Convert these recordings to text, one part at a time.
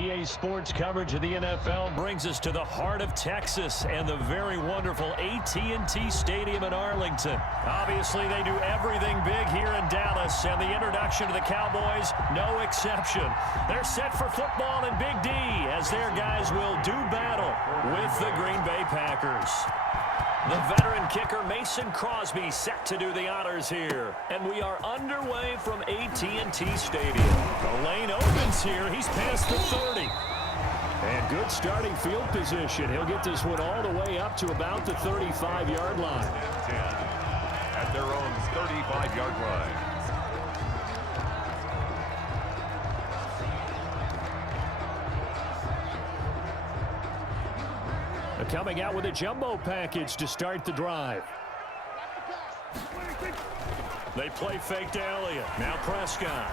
EA Sports coverage of the NFL brings us to the heart of Texas and the very wonderful AT&T Stadium in Arlington. Obviously, they do everything big here in Dallas, and the introduction to the Cowboys, no exception. They're set for football in Big D as their guys will do battle with the Green Bay Packers. The veteran kicker Mason Crosby set to do the honors here. And we are underway from AT&T Stadium. The lane opens here. He's past the 30. And good starting field position. He'll get this one all the way up to about the 35-yard line. 10 at their own 35-yard line. Coming out with a jumbo package to start the drive. They play fake to Elliott. Now Prescott.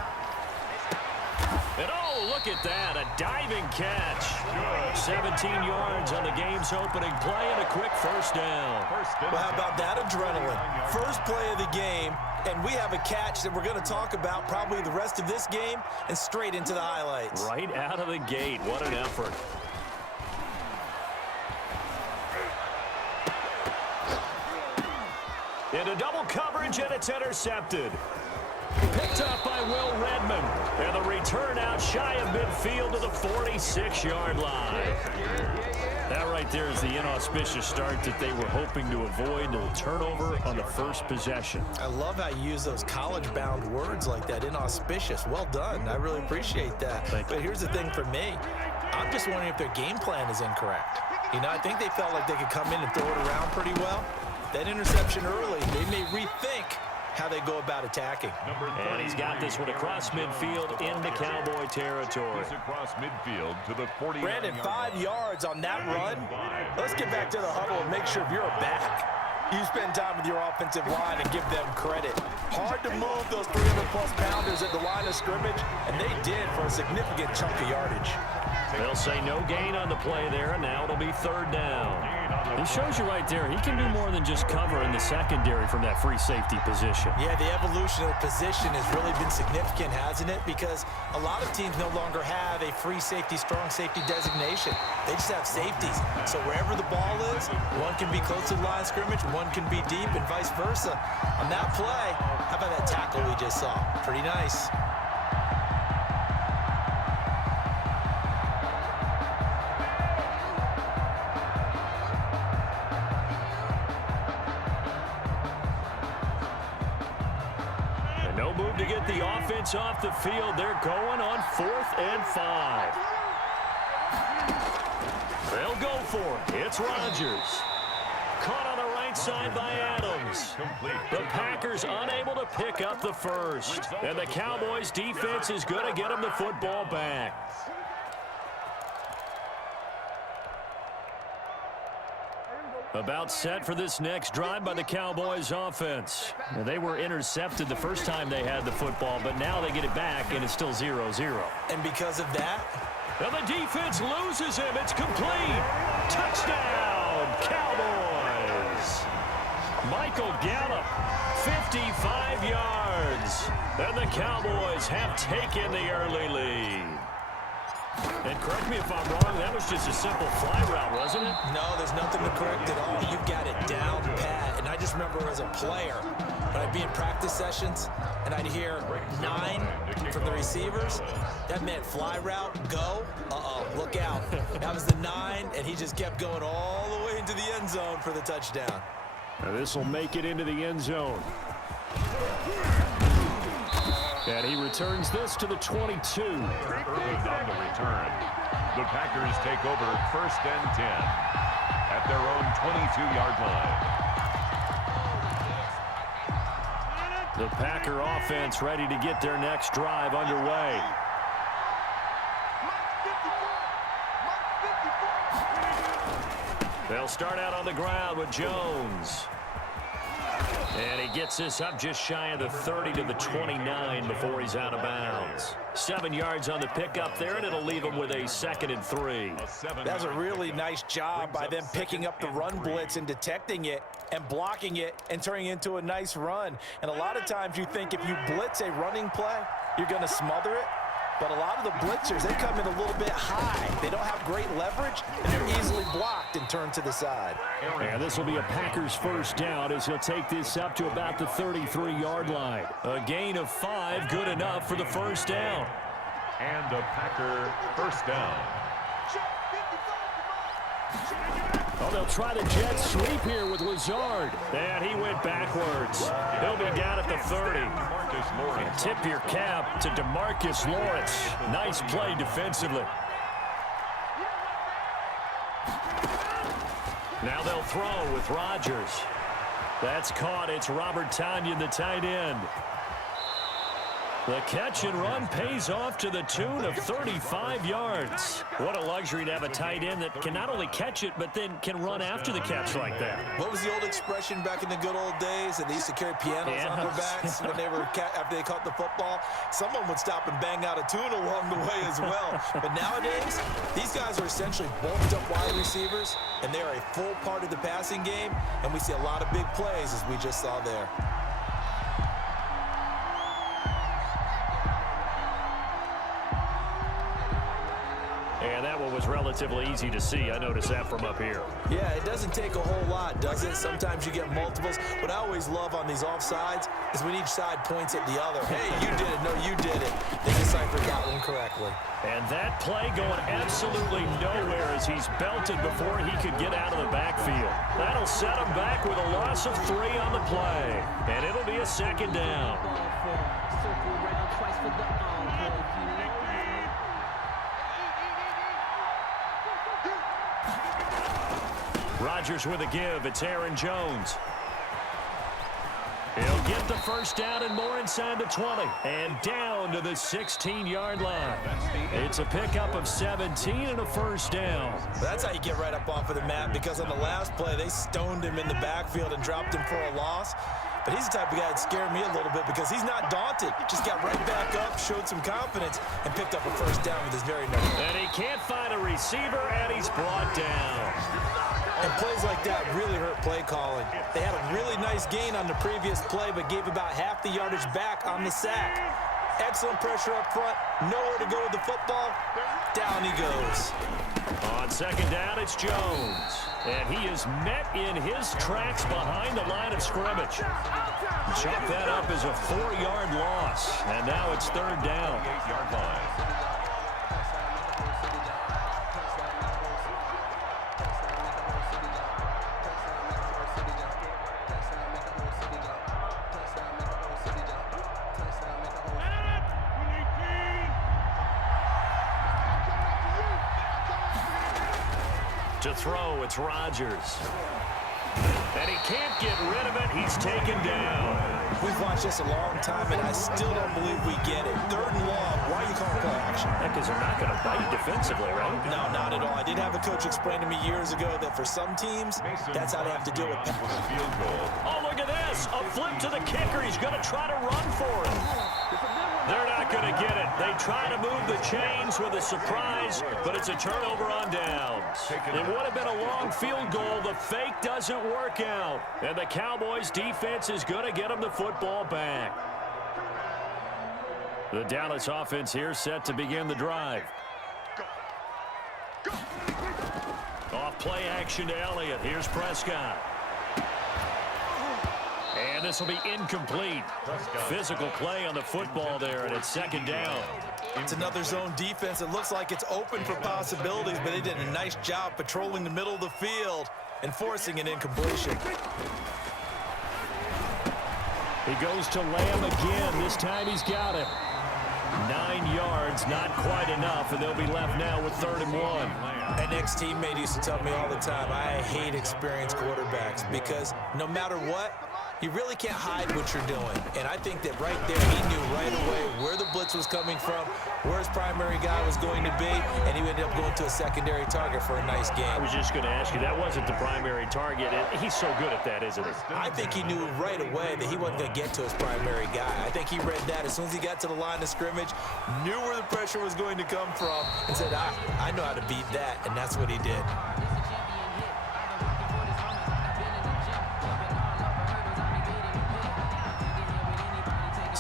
And oh, look at that. A diving catch. Good. 17 yards on the game's opening play and a quick first down. Well, how about that adrenaline? First play of the game, and we have a catch that we're going to talk about probably the rest of this game and straight into the highlights. Right out of the gate. What an effort. Into double coverage, and it's intercepted. Picked up by Will Redmond. And the return out shy of midfield to the 46-yard line. That right there is the inauspicious start that they were hoping to avoid. A turnover on the first possession. I love how you use those college-bound words like that, inauspicious. Well done. I really appreciate that. But here's the thing for me. I'm just wondering if their game plan is incorrect. You know, I think they felt like they could come in and throw it around pretty well. That interception early, they may rethink how they go about attacking. And he's got this one across midfield into Cowboy territory. He's across midfield to the 40. Brandon, 5 yards on that run. Let's get back to the huddle and make sure if you're a back, you spend time with your offensive line and give them credit. Hard to move those 300-plus pounders at the line of scrimmage, and they did for a significant chunk of yardage. They'll say no gain on the play there, and now it'll be third down. He shows you right there, he can do more than just cover in the secondary from that free safety position. Yeah, the evolution of the position has really been significant, hasn't it? Because a lot of teams no longer have a free safety, strong safety designation. They just have safeties. So wherever the ball is, one can be close to the line of scrimmage, one can be deep, and vice versa. On that play, how about that tackle we just saw? Pretty nice. No move to get the offense off the field. They're going on 4th and 5. They'll go for it. It's Rodgers. Caught on the right side by Adams. The Packers unable to pick up the first. And the Cowboys defense is going to get them the football back. About set for this next drive by the Cowboys offense. Well, they were intercepted the first time they had the football, but now they get it back, and it's still 0-0. And because of that? And the defense loses him. It's complete. Touchdown, Cowboys. Michael Gallup, 55 yards. And the Cowboys have taken the early lead. And correct me if I'm wrong, that was just a simple fly route, wasn't it? No, there's nothing to correct at all. You've got it down pat. And I just remember as a player, when I'd be in practice sessions and I'd hear 9 from the receivers, that meant fly route, go, look out. That was the 9, and he just kept going all the way into the end zone for the touchdown. Now this will make it into the end zone. And he returns this to the 22. Early down the return. The Packers take over 1st and 10 at their own 22-yard line. The Packer offense ready to get their next drive underway. They'll start out on the ground with Jones. And he gets this up just shy of the 30 to the 29 before he's out of bounds. 7 yards on the pickup there, and it'll leave him with a 2nd and 3. That's a really nice job by them picking up the run blitz and detecting it and blocking it and turning it into a nice run. And a lot of times you think if you blitz a running play, you're going to smother it. But a lot of the blitzers, they come in a little bit high. They don't have great leverage, and they're easily blocked and turned to the side. And this will be a Packers first down as he'll take this up to about the 33-yard line. A gain of 5, good enough for the first down. And a Packer first down. Oh, they'll try the jet sweep here with Lazard. And he went backwards. He'll be down at the 30. And tip your cap to DeMarcus Lawrence. Nice play defensively. Now they'll throw with Rodgers. That's caught. It's Robert Tonyan, the tight end. The catch and run pays off to the tune of 35 yards. What a luxury to have a tight end that can not only catch it, but then can run after the catch like that. What was the old expression back in the good old days? That they used to carry pianos on their backs when they were after they caught the football. Someone would stop and bang out a tune along the way as well. But nowadays, these guys are essentially bulked up wide receivers, and they are a full part of the passing game, and we see a lot of big plays as we just saw there. And that one was relatively easy to see. I noticed that from up here. Yeah, it doesn't take a whole lot, does it? Sometimes you get multiples. What I always love on these offsides is when each side points at the other. Hey, you did it. No, you did it. They deciphered that one correctly. And that play going absolutely nowhere as he's belted before he could get out of the backfield. That'll set him back with a loss of 3 on the play. And it'll be a second down. Rodgers with a give. It's Aaron Jones. He'll get the first down and more inside the 20. And down to the 16-yard line. It's a pickup of 17 and a first down. That's how you get right up off of the mat, because on the last play, they stoned him in the backfield and dropped him for a loss. But he's the type of guy that scared me a little bit because he's not daunted. Just got right back up, showed some confidence, and picked up a first down with his very number. And he can't find a receiver, and he's brought down. And plays like that really hurt play calling. They had a really nice gain on the previous play, but gave about half the yardage back on the sack. Excellent pressure up front. Nowhere to go with the football. Down he goes. On second down, it's Jones. And he is met in his tracks behind the line of scrimmage. Chalk that up as a 4-yard loss. And now it's third down. 8-yard line. To throw, it's Rodgers. And he can't get rid of it. He's taken down. We've watched this a long time, and I still don't believe we get it. Third and long. Why are you calling play action? Because they're not going to bite defensively, right? No, not at all. I did have a coach explain to me years ago that for some teams, that's how they have to deal with it. Oh, look at this. A flip to the kicker. He's going to try to run for it. They're not going to get it. They try to move the chains with a surprise, but it's a turnover on downs. It would have been a long field goal. The fake doesn't work out. And the Cowboys' defense is going to get them the football back. The Dallas offense here set to begin the drive. Off play action to Elliott. Here's Prescott. And this will be incomplete. Physical play on the football there, and it's second down. It's another zone defense. It looks like it's open for possibilities, but they did a nice job patrolling the middle of the field and forcing an incompletion. He goes to Lamb again. This time he's got it. 9 yards, not quite enough, and they'll be left now with 3rd and 1. An ex-teammate used to tell me all the time, I hate experienced quarterbacks because no matter what, you really can't hide what you're doing. And I think that right there, he knew right away where the blitz was coming from, where his primary guy was going to be, and he ended up going to a secondary target for a nice game. I was just going to ask you, that wasn't the primary target. He's so good at that, isn't he? I think he knew right away that he wasn't going to get to his primary guy. I think he read that as soon as he got to the line of scrimmage, knew where the pressure was going to come from, and said, I know how to beat that, and that's what he did.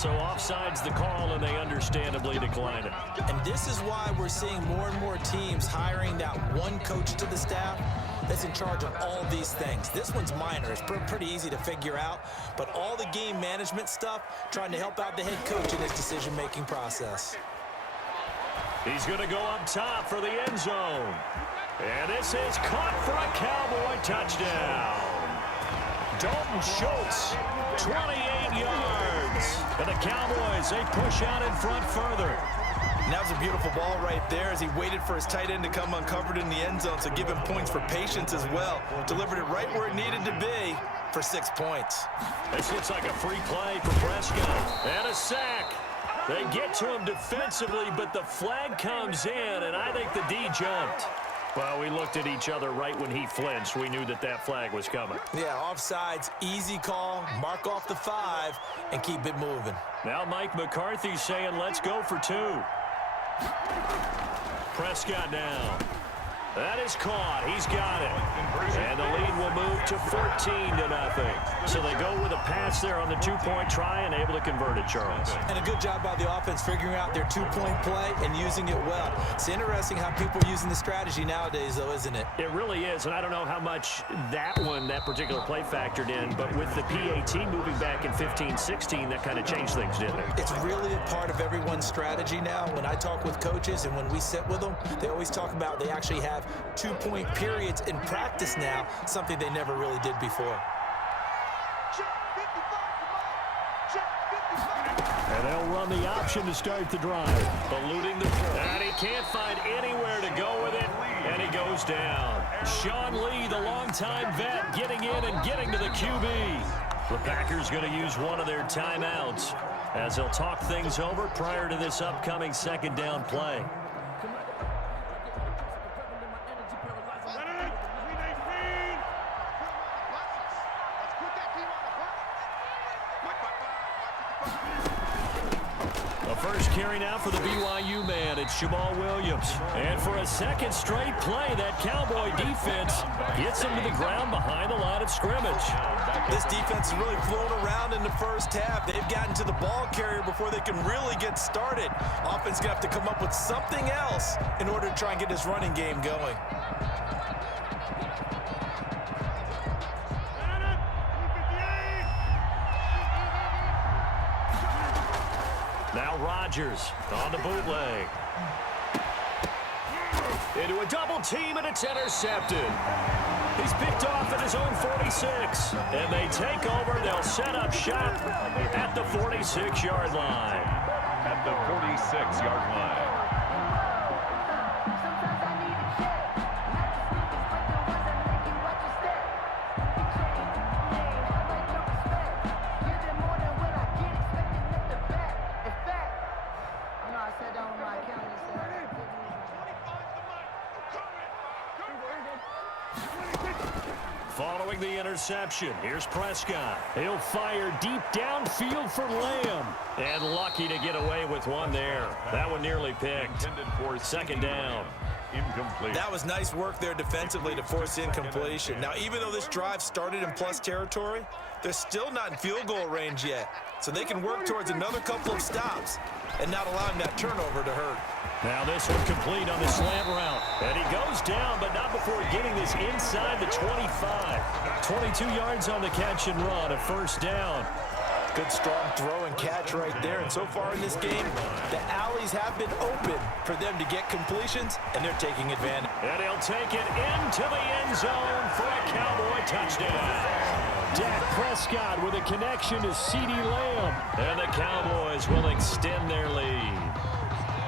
So offside's the call, and they understandably decline it. And this is why we're seeing more and more teams hiring that one coach to the staff that's in charge of all these things. This one's minor. It's pretty easy to figure out. But all the game management stuff, trying to help out the head coach in his decision-making process. He's going to go up top for the end zone. And this is caught for a Cowboy touchdown. Dalton Schultz, 28 yards. And the Cowboys, they push out in front further. And that was a beautiful ball right there as he waited for his tight end to come uncovered in the end zone, so give him points for patience as well. Delivered it right where it needed to be for 6 points. This looks like a free play for Prescott. And a sack. They get to him defensively, but the flag comes in, and I think the D jumped. Well, we looked at each other right when he flinched. We knew that that flag was coming. Yeah, offsides, easy call, mark off the 5, and keep it moving. Now Mike McCarthy's saying, let's go for 2. Prescott now. That is caught. He's got it. And the lead will move to 14-0. So they go with a pass there on the 2-point try and able to convert it, Charles. And a good job by the offense figuring out their 2-point play and using it well. It's interesting how people are using the strategy nowadays, though, isn't it? It really is, and I don't know how much that particular play factored in, but with the PAT moving back in 15-16, that kind of changed things, didn't it? It's really a part of everyone's strategy now. When I talk with coaches and when we sit with them, they always talk about they actually have 2-point periods in practice now, something they never really did before. And they'll run the option to start the drive. Eluding the and he can't find anywhere to go with it, and he goes down. Sean Lee, the longtime vet, getting in and getting to the QB. The Packers going to use one of their timeouts as they'll talk things over prior to this upcoming second down play. First carry now for the BYU man. It's Jamal Williams. And for a second straight play, that Cowboy defense gets him to the ground behind the line of scrimmage. This defense is really flown around in the first half. They've gotten to the ball carrier before they can really get started. Offense going to have to come up with something else in order to try and get this running game going. Now Rodgers on the bootleg. Into a double team, and it's intercepted. He's picked off at his own 46. And they take over. They'll set up shop at the 46-yard line. At the 46-yard line. Following the interception, here's Prescott. He'll fire deep downfield for Lamb. And lucky to get away with one there. That one nearly picked. Second down. Incomplete. That was nice work there defensively to force incompletion. Now, even though this drive started in plus territory, they're still not in field goal range yet. So they can work towards another couple of stops and not allowing that turnover to hurt. Now this one complete on the slant route. And he goes down, but not before getting this inside the 25. 22 yards on the catch and run, a first down. Good strong throw and catch right there. And so far in this game, the alleys have been open for them to get completions, and they're taking advantage. And he'll take it into the end zone for a Cowboy touchdown. Dak Prescott with a connection to CeeDee Lamb. And the Cowboys will extend their lead.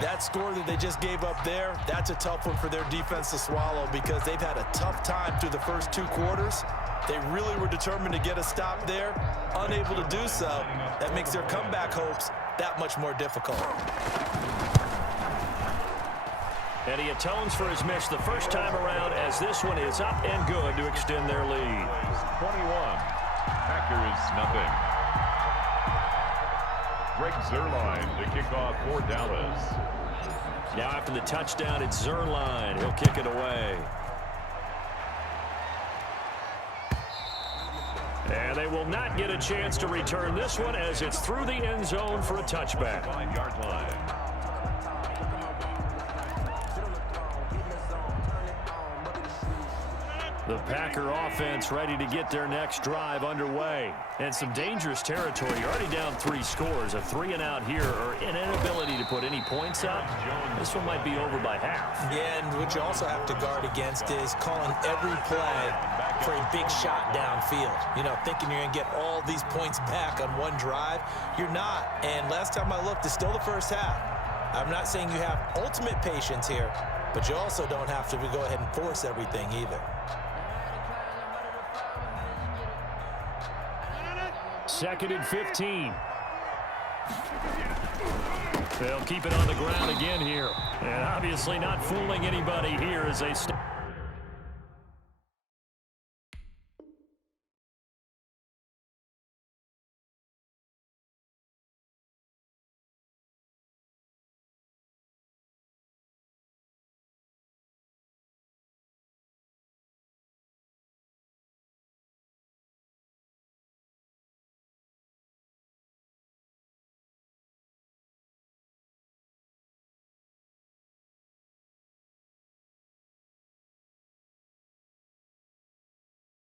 That score that they just gave up there, that's a tough one for their defense to swallow because they've had a tough time through the first 2 quarters. They really were determined to get a stop there, unable to do so. That makes their comeback hopes that much more difficult. And he atones for his miss the first time around as this one is up and good to extend their lead. 21. Packers nothing. Greg Zuerlein to kick off for Dallas. Now after the touchdown, it's Zuerlein. He'll kick it away. And they will not get a chance to return this one as it's through the end zone for a touchback. 5-yard line. The Packer offense ready to get their next drive underway. And some dangerous territory. You're already down 3 scores. A 3-and-out here or an inability to put any points up. This one might be over by half. Yeah, and what you also have to guard against is calling every play for a big shot downfield. You know, thinking you're going to get all these points back on one drive. You're not. And last time I looked, it's still the first half. I'm not saying you have ultimate patience here, but you also don't have to go ahead and force everything either. Second and 15. They'll keep it on the ground again here. And obviously not fooling anybody here as they stay.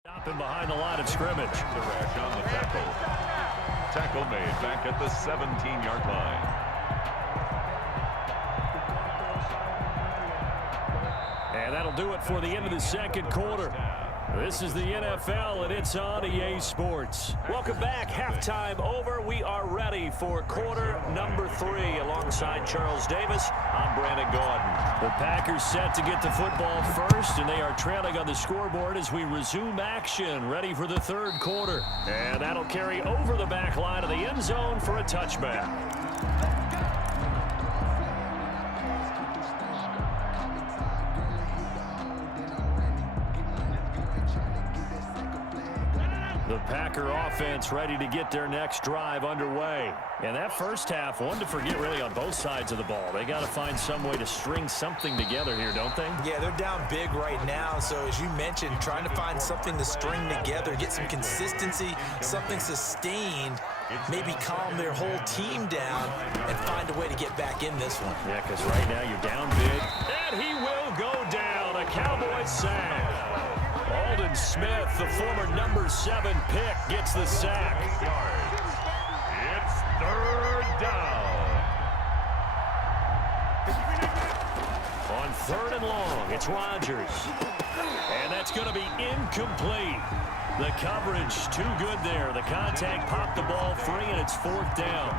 Stopping behind the line of scrimmage. The rush on the tackle. Tackle made back at the 17-yard line. And that'll do it for the end of the second quarter. This is the NFL, and it's on EA Sports. Welcome back. Halftime over. We are ready for quarter number 3. Alongside Charles Davis, I'm Brandon Gordon. The Packers set to get the football first, and they are trailing on the scoreboard as we resume action, ready for the third quarter. And that'll carry over the back line of the end zone for a touchback. The Packer offense ready to get their next drive underway. And that first half, one to forget really on both sides of the ball. They got to find some way to string something together here, don't they? Yeah, they're down big right now. So as you mentioned, trying to find something to string together, get some consistency, something sustained, maybe calm their whole team down and find a way to get back in this one. Yeah, because right now you're down big. And he will go down. A Cowboys sack. Aldon Smith, the former number 7 pick, gets the sack. It's third down. On 3rd and long, it's Rodgers. And that's going to be incomplete. The coverage too good there. The contact popped the ball free, and it's 4th down.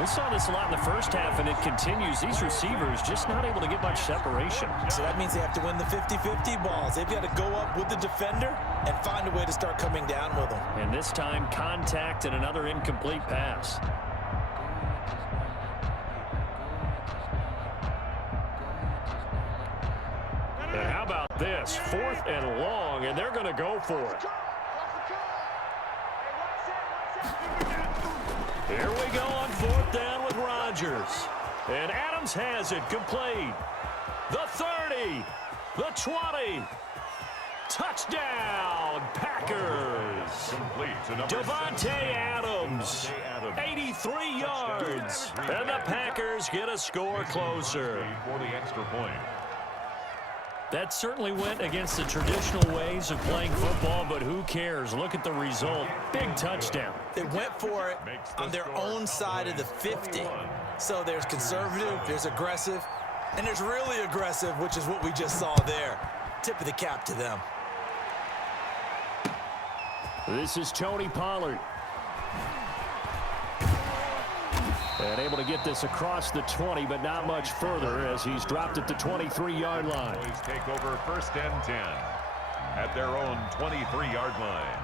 We saw this a lot in the first half, and it continues. These receivers just not able to get much separation. So that means they have to win the 50-50 balls. They've got to go up with the defender and find a way to start coming down with them. And this time, contact and another incomplete pass. And how about this? 4th and long, and they're going to go for it. Here we go on 4th down with Rodgers. And Adams has it complete. The 30, the 20. Touchdown, Packers. Complete to number Devontae Adams, 83 yards. And the Packers get a score closer. For the extra point. That certainly went against the traditional ways of playing football, but who cares? Look at the result. Big touchdown. They went for it on their own side of the 50. So there's conservative, there's aggressive, and there's really aggressive, which is what we just saw there. Tip of the cap to them. This is Tony Pollard. And able to get this across the 20, but not much further as he's dropped at the 23-yard line. Boys take over 1st and 10 at their own 23-yard line.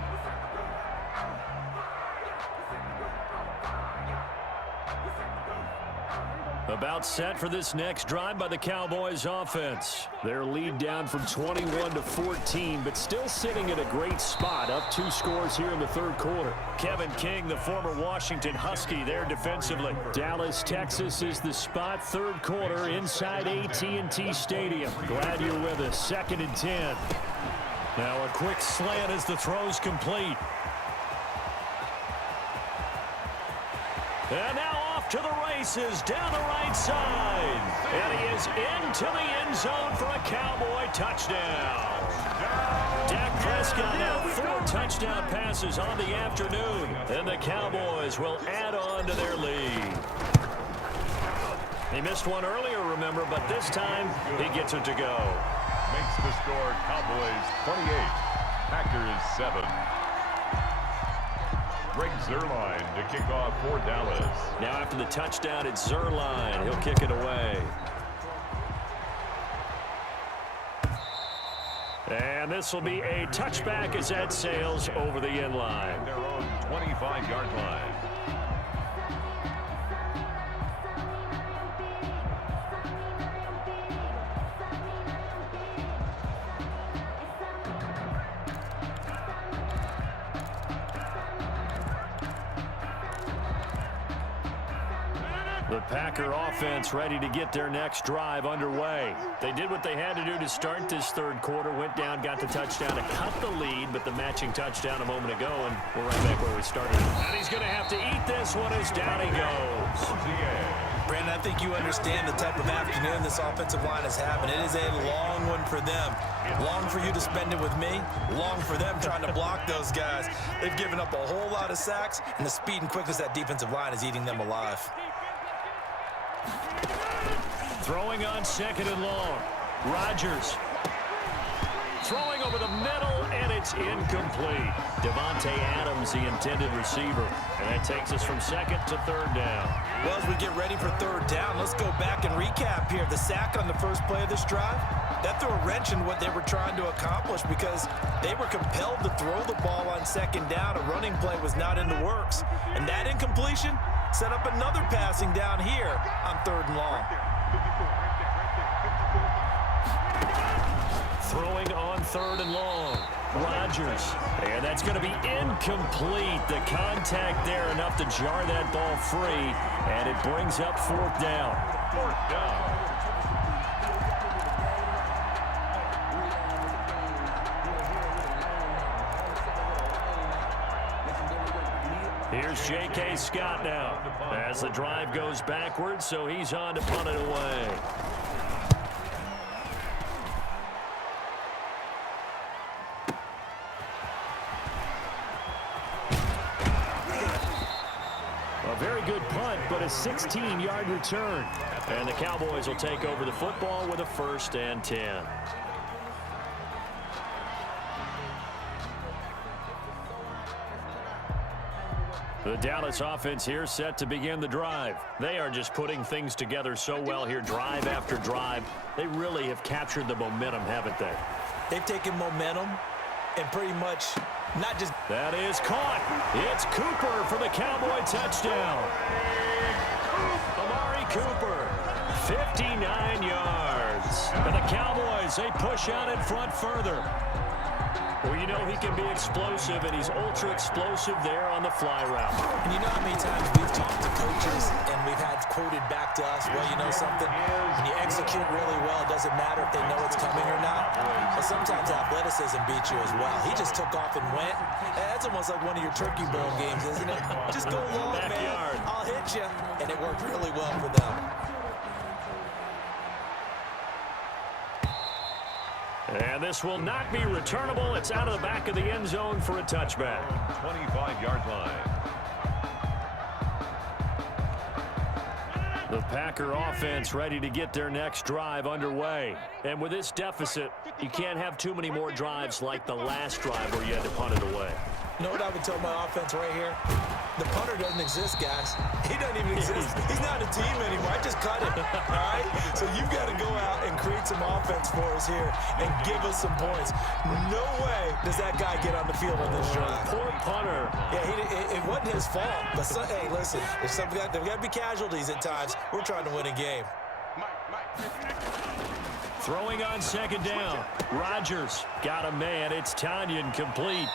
About set for this next drive by the Cowboys offense. Their lead down from 21 to 14, but still sitting at a great spot, up 2 scores here in the third quarter. Kevin King, the former Washington Husky, there defensively. Dallas, Texas is the spot, third quarter inside AT&T Stadium. Glad you're with us. 2nd and 10. Now a quick slant as the throw's complete. And now off to the races down the right side. And he is into the end zone for a Cowboy touchdown. Dak Prescott now 4 touchdown passes on the afternoon. And the Cowboys will add on to their lead. He missed one earlier, remember, but this time he gets it to go. Makes the score Cowboys 28, Packers 7. Greg Zuerlein to kick off for Dallas. Now after the touchdown, it's Zuerlein. He'll kick it away. And this will be a touchback as that sails over the end line. Their own 25-yard line. The Packer offense ready to get their next drive underway. They did what they had to do to start this third quarter, went down, got the touchdown to cut the lead, but the matching touchdown a moment ago, and we're right back where we started. And he's going to have to eat this one as down he goes. Brandon, I think you understand the type of afternoon this offensive line is having. It is a long one for them. Long for you to spend it with me. Long for them trying to block those guys. They've given up a whole lot of sacks, and the speed and quickness of that defensive line is eating them alive. Throwing on second and long. Rodgers. Throwing over the middle, and it's incomplete. Devontae Adams, the intended receiver. And that takes us from second to third down. Well, as we get ready for third down, let's go back and recap here. The sack on the first play of this drive, that threw a wrench in what they were trying to accomplish because they were compelled to throw the ball on second down. A running play was not in the works. And that incompletion set up another passing down here on third and long. Throwing on third and long. Rodgers. And that's going to be incomplete. The contact there enough to jar that ball free. And it brings up fourth down. Fourth down. Here's J.K. Scott now as the drive goes backwards, so he's on to punt it away. A very good punt, but a 16-yard return. And the Cowboys will take over the football with a 1st and 10. The Dallas offense here set to begin the drive. They are just putting things together so well here, drive after drive. They really have captured the momentum, haven't they? They've taken momentum and pretty much not just... That is caught. It's Cooper for the Cowboy touchdown. Amari Cooper, 59 yards. And the Cowboys, they push out in front further. Well, you know he can be explosive, and he's ultra-explosive there on the fly route. And you know how many times we've talked to coaches and we've had quoted back to us, well, you know something? When you execute really well, it doesn't matter if they know it's coming or not. But sometimes athleticism beats you as well. He just took off and went. That's almost like one of your Turkey Bowl games, isn't it? Just go long, man. I'll hit you. And it worked really well for them. And this will not be returnable. It's out of the back of the end zone for a touchback. 25-yard line. The Packer offense ready to get their next drive underway. And with this deficit, you can't have too many more drives like the last drive where you had to punt it away. You know what I would tell my offense right here? The punter doesn't exist, guys. He doesn't even exist. He's not a team anymore. I just cut him, all right? So you've got to go out and create some offense for us here and give us some points. No way does that guy get on the field on this drive. Poor punter. Yeah, it wasn't his fault. But, hey, listen, there's got to be casualties at times. We're trying to win a game. Throwing on second down. Rodgers got a man. It's Tanyan complete.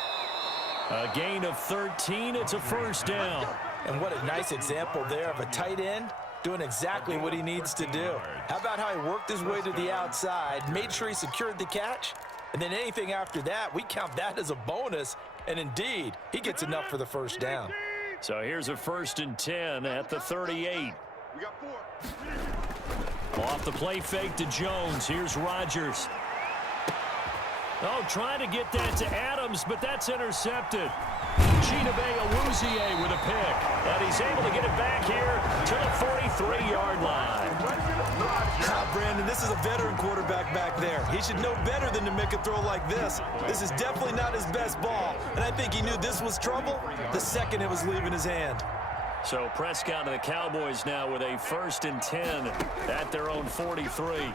A gain of 13. It's a 1st down. And what a nice example there of a tight end doing exactly what he needs to do. How about how he worked his way to the outside, made sure he secured the catch, and then anything after that, we count that as a bonus. And indeed, he gets enough for the 1st down. So here's a 1st and 10 at the 38. We got 4. Off the play fake to Jones. Here's Rodgers. Oh, trying to get that to Adams, but that's intercepted. Chidobe Awuzie with a pick. And he's able to get it back here to the 43-yard line. Brandon, this is a veteran quarterback back there. He should know better than to make a throw like this. This is definitely not his best ball. And I think he knew this was trouble the second it was leaving his hand. So Prescott and the Cowboys now with a 1st and 10 at their own 43.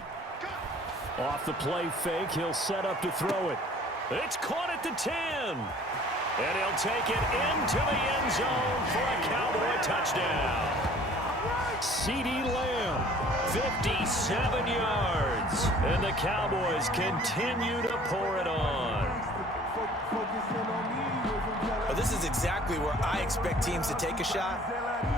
Off the play fake, he'll set up to throw it. It's caught at the 10. And he'll take it into the end zone for a Cowboy touchdown. CeeDee Lamb, 57 yards. And the Cowboys continue to pour it on. Well, this is exactly where I expect teams to take a shot.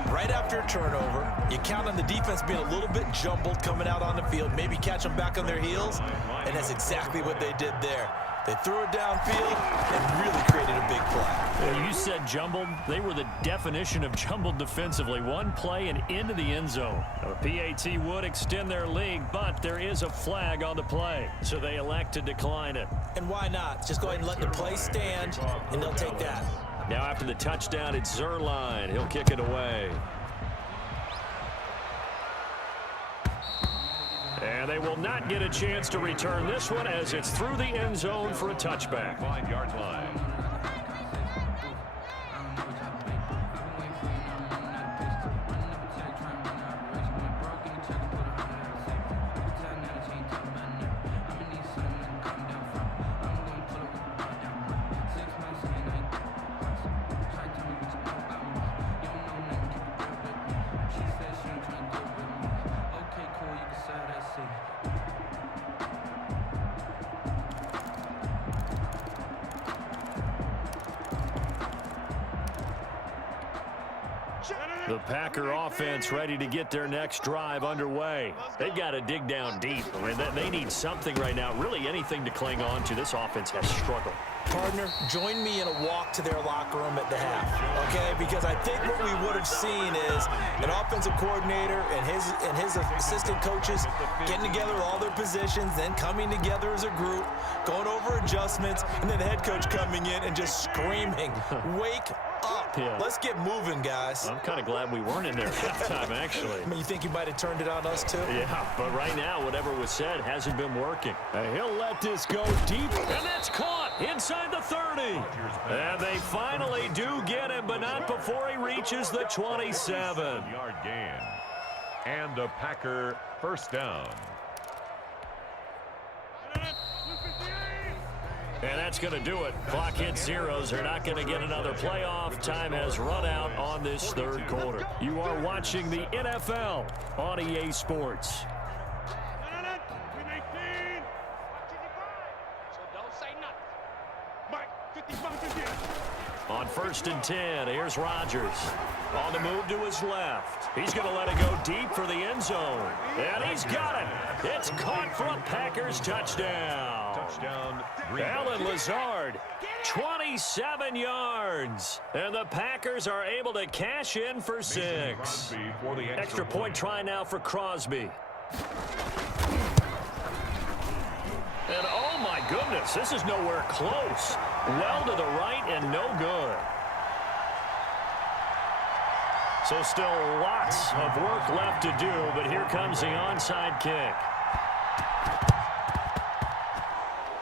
Right after a turnover, you count on the defense being a little bit jumbled coming out on the field, maybe catch them back on their heels, and that's exactly what they did there. They threw it downfield and really created a big play. Well, you said jumbled. They were the definition of jumbled defensively. One play and into the end zone. A PAT would extend their lead, but there is a flag on the play, so they elect to decline it. And why not? Just go ahead and let the play stand, and they'll take that. Now after the touchdown, it's Zerline. He'll kick it away. And they will not get a chance to return this one as it's through the end zone for a touchback. 5-yard line. The Packer offense ready to get their next drive underway. They've got to dig down deep. I mean, they need something right now, really anything to cling on to. This offense has struggled. Partner, join me in a walk to their locker room at the half, okay? Because I think what we would have seen is an offensive coordinator and his assistant coaches getting together all their positions, then coming together as a group, going over adjustments, and then the head coach coming in and just screaming, "Wake up. Yeah. Let's get moving, guys." I'm kind of glad we weren't in there at halftime, actually. I mean, you think he might have turned it on us, too? Yeah, but right now, whatever was said hasn't been working. And he'll let this go deep, and that's caught inside the 30. And they finally do get him, but not before he reaches the 27. Yard gain. And a Packer first down. And that's going to do it. Clock hits zeros. They're not going to get another playoff. Time has run out on this third quarter. You are watching the NFL on EA Sports. On 1st and 10, here's Rodgers. On the move to his left. He's going to let it go deep for the end zone. And he's got it. It's caught for a Packers touchdown. Touchdown. Alan Lazard, 27 yards. And the Packers are able to cash in for 6. Extra point try now for Crosby. And oh my goodness, this is nowhere close. Well to the right and no good. So still lots of work left to do, but here comes the onside kick.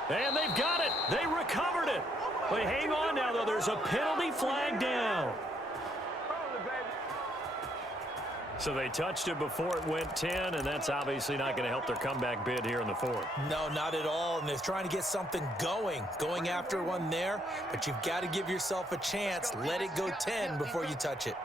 And they've got it. They recovered it. But hang on now, though. There's a penalty flag down. So they touched it before it went 10, and that's obviously not going to help their comeback bid here in the fourth. No, not at all, and they're trying to get something going after one there, but you've got to give yourself a chance. Let it go 10 before you touch it.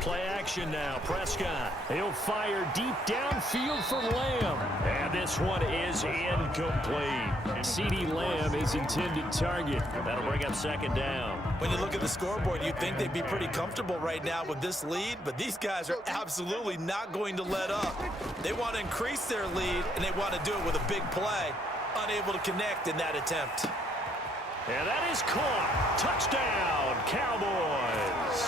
Play action now. Prescott. He'll fire deep downfield for Lamb. And this one is incomplete. CeeDee Lamb is intended target. That'll bring up 2nd down. When you look at the scoreboard, you'd think they'd be pretty comfortable right now with this lead, but these guys are absolutely not going to let up. They want to increase their lead, and they want to do it with a big play. Unable to connect in that attempt. And that is caught. Touchdown, Cowboys.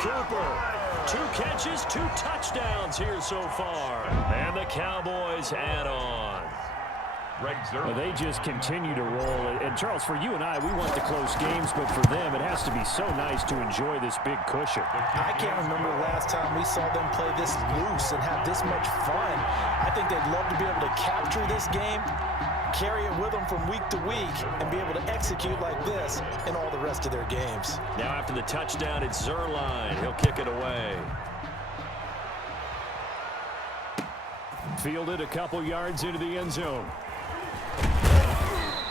Cooper. 2 catches, 2 touchdowns here so far. And the Cowboys add on. Well, they just continue to roll. And, Charles, for you and I, we want the close games, but for them, it has to be so nice to enjoy this big cushion. I can't remember the last time we saw them play this loose and have this much fun. I think they'd love to be able to capture this game, carry it with them from week to week, and be able to execute like this in all the rest of their games. Now after the touchdown, it's Zerline. He'll kick it away. Fielded a couple yards into the end zone.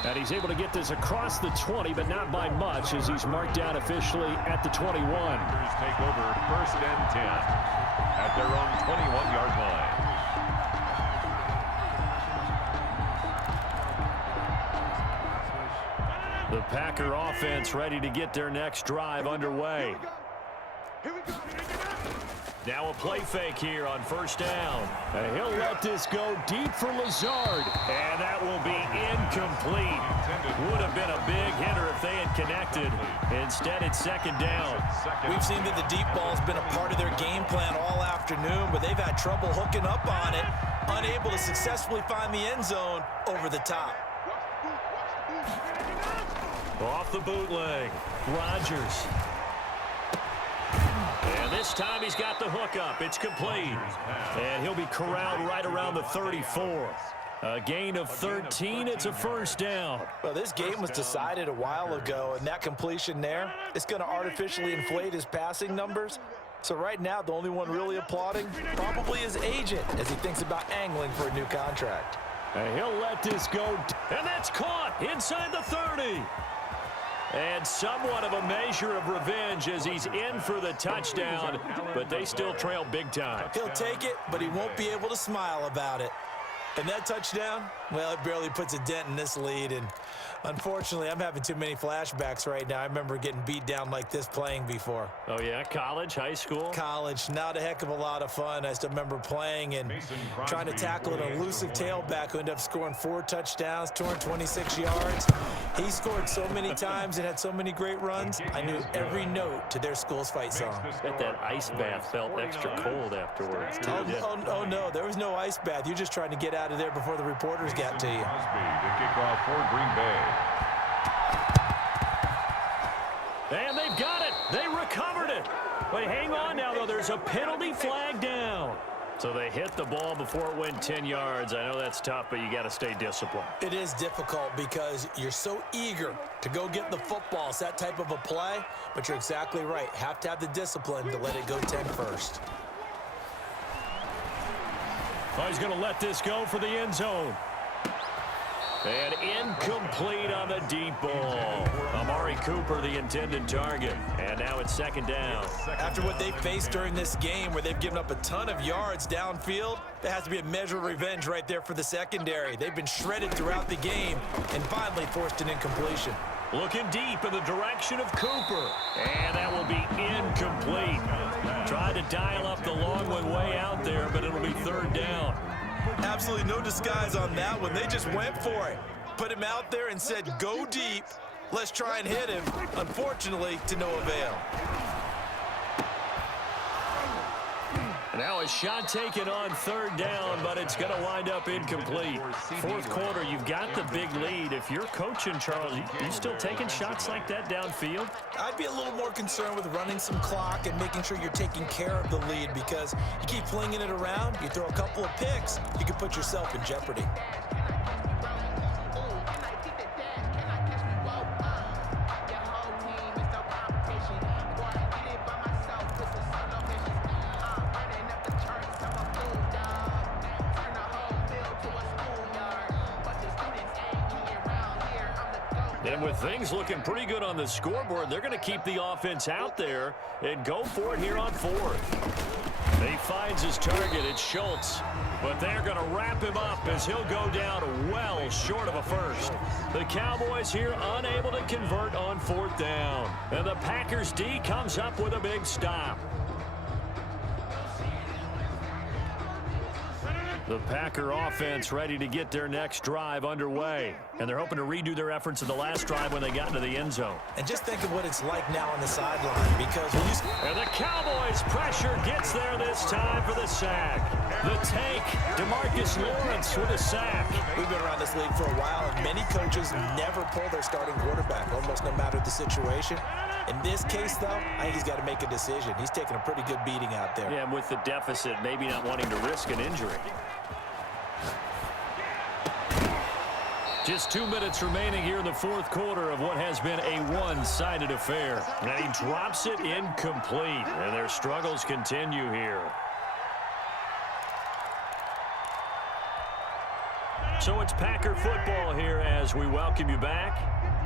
And he's able to get this across the 20, but not by much, as he's marked down officially at the 21. Take over 1st and 10 at their own 21-yard line. The Packer offense ready to get their next drive underway. Here we go. Now a play fake here on 1st down. And he'll let this go deep for Lazard. And that will be incomplete. Would have been a big hitter if they had connected. Instead, it's 2nd down. We've seen that the deep ball's been a part of their game plan all afternoon, but they've had trouble hooking up on it, unable to successfully find the end zone over the top. Off the bootleg, Rodgers. And this time he's got the hook up. It's complete. And he'll be corralled right around the 34. A gain of 13. It's a 1st down. Well, this game was decided a while ago, and that completion there, it's going to artificially inflate his passing numbers. So right now, the only one really applauding probably his agent as he thinks about angling for a new contract. And he'll let this go. And that's caught inside the 30. And somewhat of a measure of revenge as he's in for the touchdown, but they still trail big time. He'll take it, but he won't be able to smile about it. And that touchdown, well, it barely puts a dent in this lead. And unfortunately, I'm having too many flashbacks right now. I remember getting beat down like this playing before. Oh, yeah? College, high school? College, not a heck of a lot of fun. I still remember playing and trying to tackle an elusive tailback who ended up scoring 4 touchdowns, 226 yards. He scored so many times and had so many great runs, I knew every note to their school's fight song. Bet that ice bath felt extra cold afterwards. Oh, no, there was no ice bath. You're just trying to get out of there before the reporters got to you. The kickoff for Green Bay. And they've got it. They recovered it. But hang on now, though. There's a penalty flag down. So they hit the ball before it went 10 yards. I know that's tough, but you got to stay disciplined. It is difficult because you're so eager to go get the football. It's that type of a play, but you're exactly right. Have to have the discipline to let it go 10 first. Oh, he's going to let this go for the end zone. And incomplete on the deep ball. Amari Cooper, the intended target. And now it's 2nd down. After what they faced during this game where they've given up a ton of yards downfield, there has to be a measure of revenge right there for the secondary. They've been shredded throughout the game and finally forced an incompletion. Looking deep in the direction of Cooper. And that will be incomplete. Tried to dial up the long one way out there, but it'll be 3rd down. Absolutely no disguise on that one. They just went for it. Put him out there and said, go deep. Let's try and hit him. Unfortunately, to no avail. Now a shot taken on 3rd down, but it's going to wind up incomplete. 4th quarter, you've got the big lead. If you're coaching, Charles, you still taking shots like that downfield? I'd be a little more concerned with running some clock and making sure you're taking care of the lead, because you keep flinging it around, you throw a couple of picks, you can put yourself in jeopardy. And with things looking pretty good on the scoreboard, they're going to keep the offense out there and go for it here on 4th. He finds his target. It's Schultz. But they're going to wrap him up as he'll go down well short of a first. The Cowboys here unable to convert on 4th down. And the Packers D comes up with a big stop. The Packer offense ready to get their next drive underway. And they're hoping to redo their efforts in the last drive when they got into the end zone. And just think of what it's like now on the sideline, because when you... And the Cowboys pressure gets there this time for the sack. The tank, DeMarcus Lawrence with a sack. We've been around this league for a while, and many coaches never pull their starting quarterback, almost no matter the situation. In this case, though, I think he's got to make a decision. He's taking a pretty good beating out there. Yeah, and with the deficit, maybe not wanting to risk an injury. Just 2 minutes remaining here in the fourth quarter of what has been a one-sided affair. And he drops it incomplete, and their struggles continue here. So it's Packer football here as we welcome you back.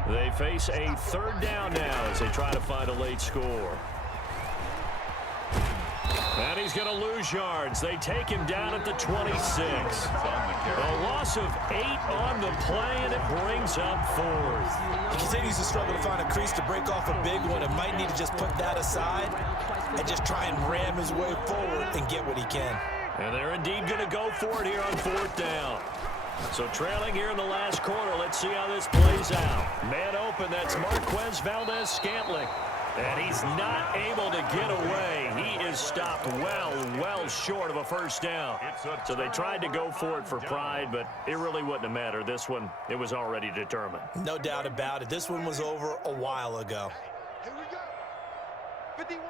They face a third down now as they try to find a late score. And he's going to lose yards. They take him down at the 26. A loss of 8 on the play, and it brings up fourth. He continues to struggle to find a crease to break off a big one, and might need to just put that aside and just try and ram his way forward and get what he can. And they're indeed going to go for it here on fourth down. So trailing here in the last quarter, let's see how this plays out. Man open, that's Marquez Valdez-Scantling. And he's not able to get away. He is stopped well short of a first down. So they tried to go for it for pride, but it really wouldn't have mattered. This one, it was already determined. No doubt about it. This one was over a while ago. Here we go. 51.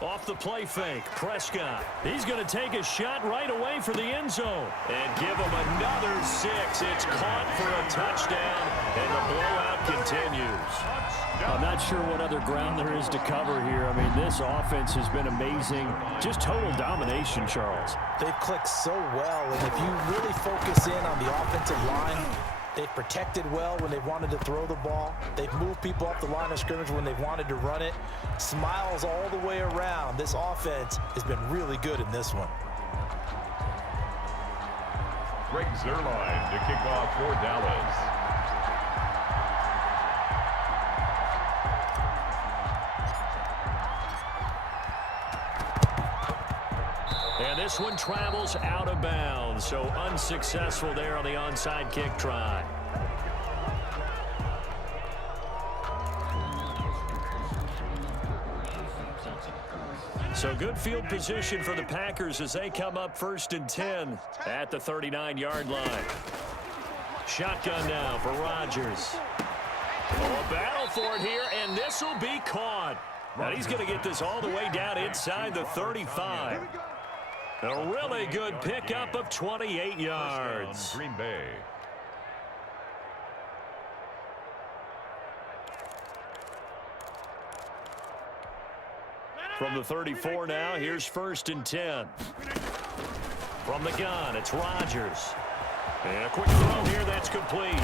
Off the play fake, Prescott. He's going to take a shot right away for the end zone. And give him another 6. It's caught for a touchdown, and the blowout continues. I'm not sure what other ground there is to cover here. I mean, this offense has been amazing. Just total domination, Charles. They've clicked so well, and if you really focus in on the offensive line, they've protected well when they've wanted to throw the ball. They've moved people off the line of scrimmage when they've wanted to run it. Smiles all the way around. This offense has been really good in this one. Greg Zuerlein to kick off for Dallas. And this one travels out of bounds, so unsuccessful there on the onside kick try. So good field position for the Packers as they come up 1st and 10 at the 39-yard line. Shotgun now for Rodgers. Oh, a battle for it here, and this will be caught. Now he's going to get this all the way down inside the 35. A really good pickup of 28 yards. Green Bay. From the 34 now, here's 1st and 10. From the gun, it's Rodgers. And a quick throw here, that's complete.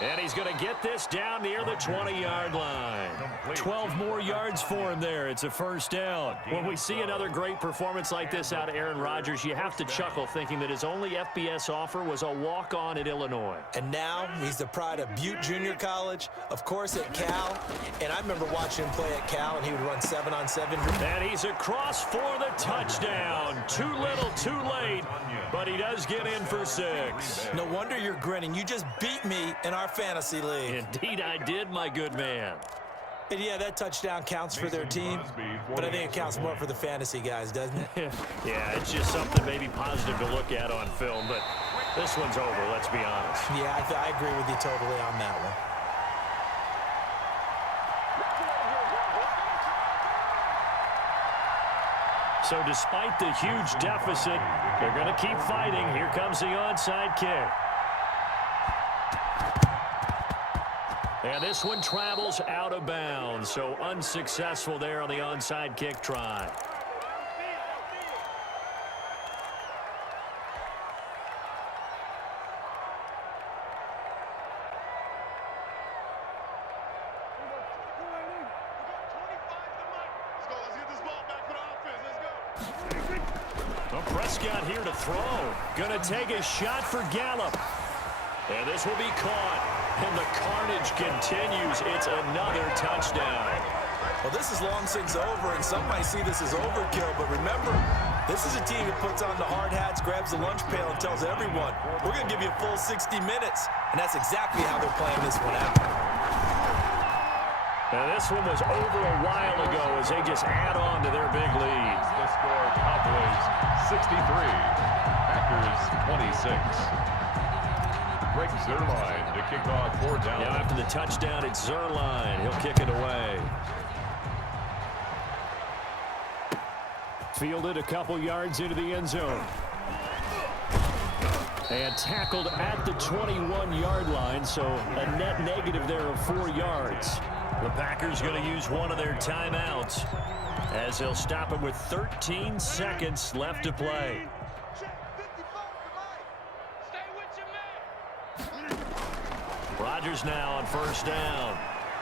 And he's going to get this down near the 20-yard line. 12 more yards for him there. It's a first down. When we see another great performance like this out of Aaron Rodgers, you have to chuckle thinking that his only FBS offer was a walk-on at Illinois. And now he's the pride of Butte Junior College, of course at Cal. And I remember watching him play at Cal, and he would run 7-on-7. And he's across for the touchdown. Too little, too late, but he does get in for 6. No wonder you're grinning. You just beat me in our fantasy league. Indeed I did, my good man. And yeah, that touchdown counts for their team, but I think it counts more for the fantasy guys, doesn't it? Yeah, it's just something maybe positive to look at on film, but this one's over, let's be honest. Yeah, I agree with you totally on that one. So despite the huge deficit, they're going to keep fighting. Here comes the onside kick. And this one travels out of bounds, so unsuccessful there on the onside kick try. Prescott here to throw. Going to take a shot for Gallup. And this will be caught. And the carnage continues. It's another touchdown. Well, this is long since over, and some might see this as overkill, but remember, this is a team that puts on the hard hats, grabs the lunch pail, and tells everyone, we're going to give you a full 60 minutes, and that's exactly how they're playing this one out. Now, this one was over a while ago as they just add on to their big lead. The score, Cowboys 63, Packers 26. Greg Zuerlein to kick off 4th down. Now, after the touchdown, it's Zuerlein. He'll kick it away. Fielded a couple yards into the end zone. And tackled at the 21-yard line, so a net negative there of 4 yards. The Packers going to use one of their timeouts as they'll stop it with 13 seconds left to play. Rodgers now on 1st down.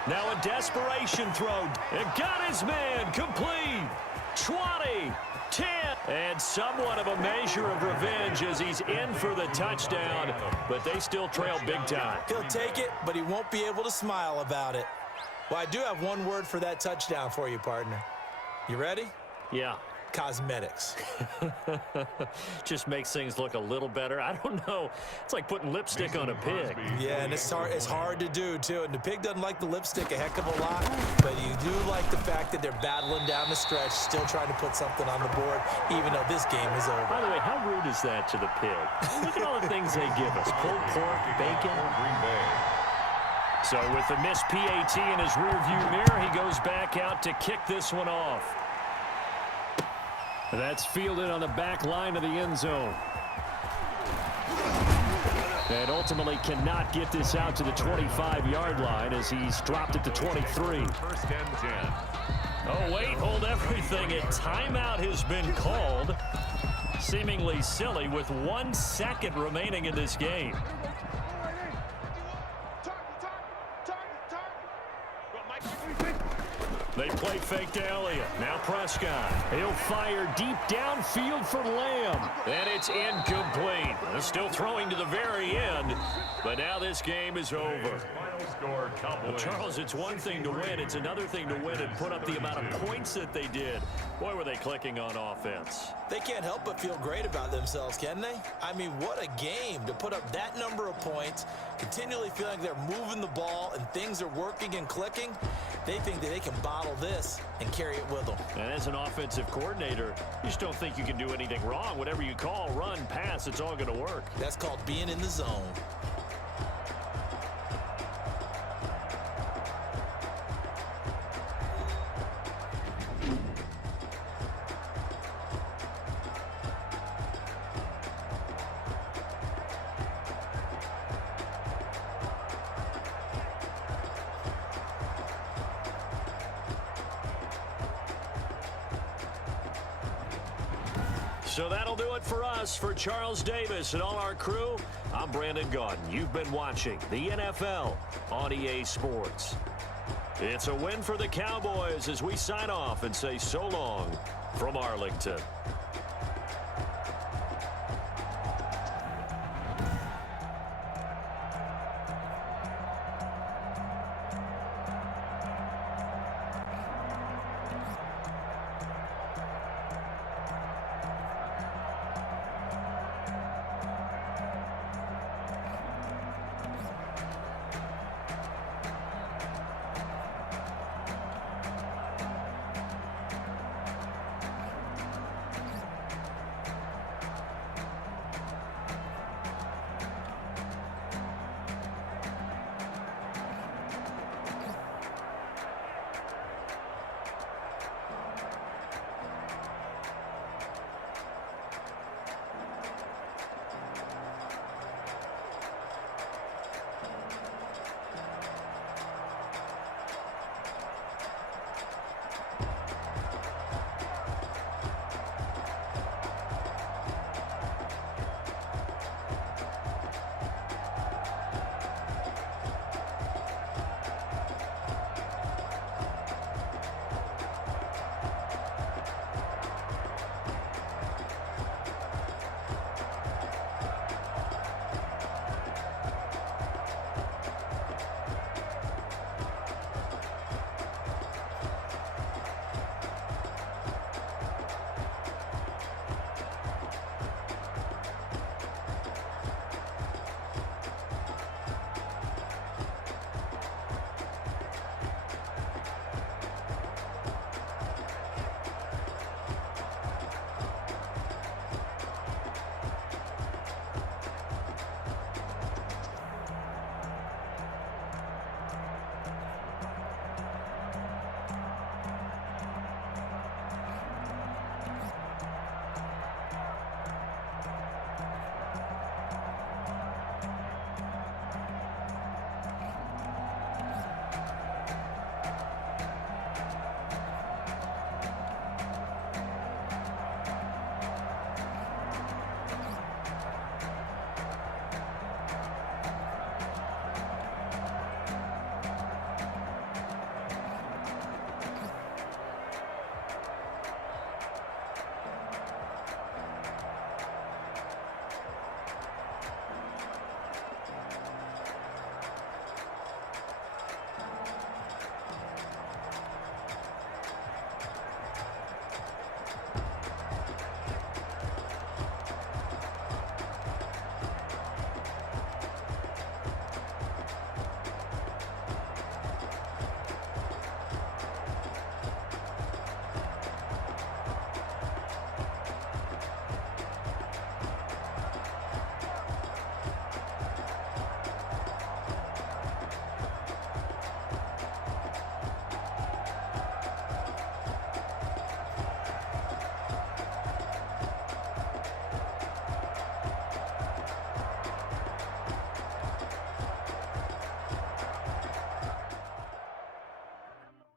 Now a desperation throw. It got his man complete. 20, 10, and somewhat of a measure of revenge as he's in for the touchdown, but they still trail big time. He'll take it, but he won't be able to smile about it. Well, I do have one word for that touchdown for you, partner. You ready? Yeah. Cosmetics. Just makes things look a little better. I don't know. It's like putting lipstick on a pig. Yeah, and it's hard to do, too. And the pig doesn't like the lipstick a heck of a lot, but you do like the fact that they're battling down the stretch, still trying to put something on the board, even though this game is over. By the way, how rude is that to the pig? Look at all the things they give us. Pulled pork, bacon. Green Bay. So with the missed PAT in his rearview mirror, he goes back out to kick this one off. That's fielded on the back line of the end zone. And ultimately cannot get this out to the 25-yard line as he's dropped it to 23. 1st and 10. Oh, wait, hold everything. A timeout has been called. Seemingly silly with 1 second remaining in this game. They play fake to Elliott. Now Prescott. He'll fire deep downfield for Lamb. And it's incomplete. They're still throwing to the very end. But now this game is over. Final score, Cowboys. Well, Charles, it's one thing to win. It's another thing to win and put up the amount of points that they did. Boy, were they clicking on offense. They can't help but feel great about themselves, can they? I mean, what a game to put up that number of points, continually feeling they're moving the ball and things are working and clicking. They think that they can bottle this and carry it with them. And as an offensive coordinator, you just don't think you can do anything wrong. Whatever you call, run, pass, it's all going to work. That's called being in the zone. So that'll do it for us. For Charles Davis and all our crew, I'm Brandon Gaudin. You've been watching the NFL on EA Sports. It's a win for the Cowboys as we sign off and say so long from Arlington.